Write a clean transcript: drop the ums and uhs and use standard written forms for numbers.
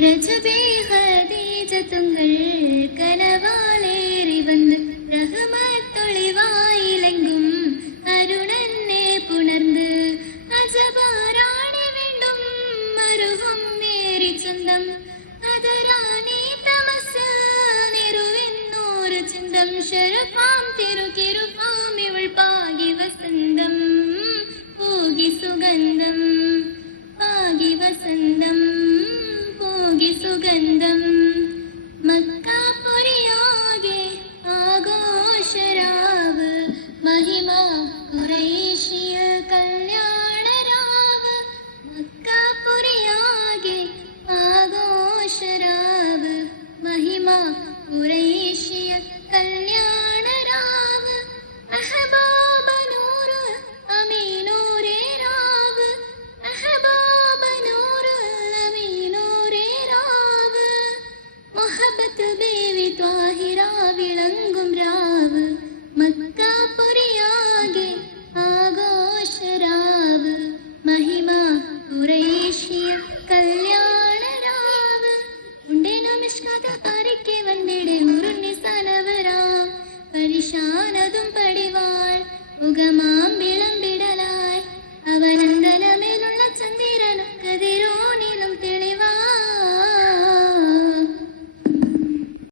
രജബേ ഖദീജത്തുങ്കൾ കനവാലേറി വന്ന് റഹ്മത്തൊളിവായിലെങ്കും അരുണനെ പുണർന്ന് അജബാരാണി വീണ്ടും മരുഹും നേരി ചന്തം അതരാണി തമസ് നിറുവെന്നോരു ചിന്തം ശരഫാം തിരുകിരുപ്പാം ഇവൾ പാകി വസന്തം പോകി സുഗന്ധം പാകി വസന്തം പോകി സുഗന്ധം മക്കാപുരിയാകെ ആഘോഷരാവ് മഹിമ ഖുറൈശിയ കല്യാണരാവ് മക്കാപുരിയാകെ ആഘോഷരാവ് മഹിമ ഖുറൈശിയ കല്യാണരാവ് മെഹബൂബ നൂറ് അമീനൂരേ രാവ് മെഹബൂബ നൂറ് അമീനൂരേ രാവ് മുഹബത്ത് ബേവി ത്വാഹിറ വിളങ്ങും രാവ് മക്കാപുരിയാകെ ആഘോഷരാവ് മഹിമ ഖുറൈശിയ കല്യാണരാവ് ഉണ്ടേനോ മിഷ്കാത പാരിക്കെ വന്നിടെ ഉരുണ്ണി സനവരാം പരിശാനതും പടിവാൾ ഉഗമാം വിളങ്ങും